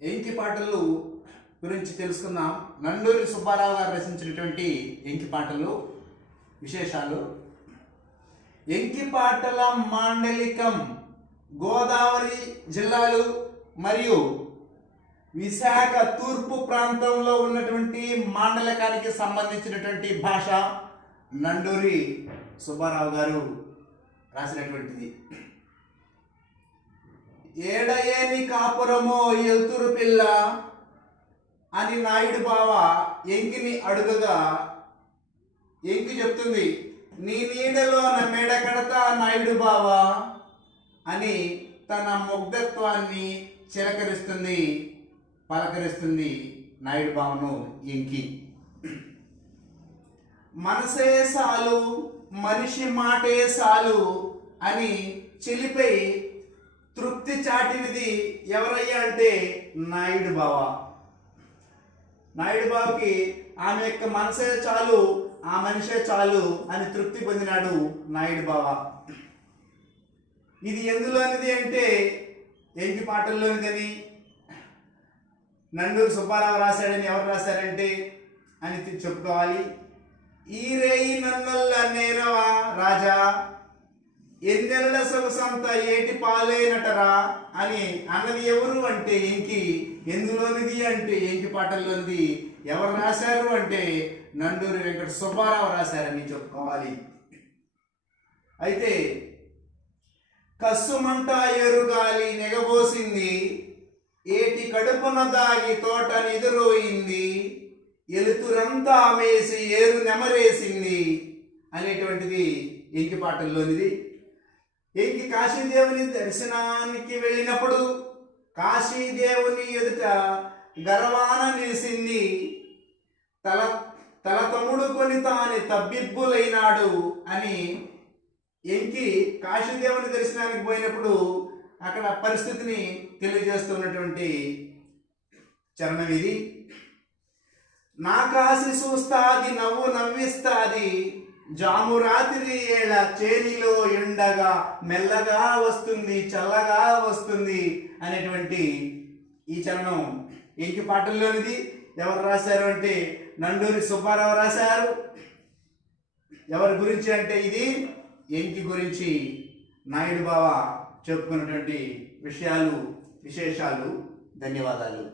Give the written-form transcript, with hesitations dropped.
ఎంకి పాటలు గురించి తెలుసుకుందాం. నండూరి సుబ్బారావు గారు రచించినటువంటి ఎంకి పాటలు విశేషాలు. ఎంకి పాటల మాండలికం గోదావరి జిల్లాలు మరియు విశాఖ తూర్పు ప్రాంతంలో ఉన్నటువంటి మాండలికానికి సంబంధించినటువంటి భాష నండూరి సుబ్బారావు గారు రాసినటువంటిది. ఏడయేని కాపురమో ఎల్తురు పిల్ల అని నాయుడు బావ ఎంకిని అడుగగా ఎంకి చెప్తుంది, నీ నీడలో నా మేడ కడతా నాయుడు బావ అని తన ముగ్ధత్వాన్ని చిలకరిస్తుంది, పలకరిస్తుంది నాయుడు బావను ఎంకి. మనసే సాలు మనిషి మాటే సాలు అని చెలిపై తృప్తి చాటినది ఎవరయ్యా అంటే నాయుడు బావ. నాయుడు బావకి ఆమె యొక్క మనసే చాలు, ఆ మనిషే చాలు అని తృప్తి పొందినాడు నాయుడు బావ. ఇది ఎందులోనిది అంటే ఎంకి పాటల్లోనిదని, నండూరి సుబ్బారావు రాశాడని ఎవరు రాశారంటే అని చెప్పుకోవాలి. ఈ రేయి నన్నల్ల నేరవా రాజా ఎన్నెల్ల సొగసంత ఏటి పాలేనటరా అని అన్నది ఎవరు అంటే ఎంకి. ఎందులోనిది అంటే ఎంకి పాటల్లోనిది. ఎవరు రాశారు అంటే నండూరి వెంకట సుబ్బారావు రాశారని చెప్పుకోవాలి. అయితే కస్సుమంట ఎరుగాలి నెగబోసింది, ఏటి కడుపున దాగి తోట నిదురోయింది, ఎలుతురంతా మేసి ఏరు నెమరేసింది అనేటువంటిది ఎంకి పాటల్లోనిది. ఎంకి కాశీదేవుని దర్శనానికి వెళ్ళినప్పుడు కాశీదేవుని ఎదుట గర్వాన నిలిసింది, తల తమ్ముడుకొని తాను తబ్బిబ్బులైనాడు అని ఎంకి కాశీదేవుని దర్శనానికి పోయినప్పుడు అక్కడ పరిస్థితిని తెలియజేస్తున్నటువంటి చరణం ఇది. నా కాసి చూస్తాది నవ్వు నవ్విస్తాది, జాము రాత్రి ఏళ చేనిలో ఎండగా మెల్లగా వస్తుంది చల్లగా వస్తుంది అనేటువంటి ఈ చరణం ఎంకి పాటల్లోనిది. ఎవరు రాశారు అంటే నండూరి సుబ్బారావు రాశారు. ఎవరి గురించి అంటే ఇది ఎంకి గురించి నాయుడు బావ చెప్పుకున్నటువంటి విషయాలు విశేషాలు. ధన్యవాదాలు.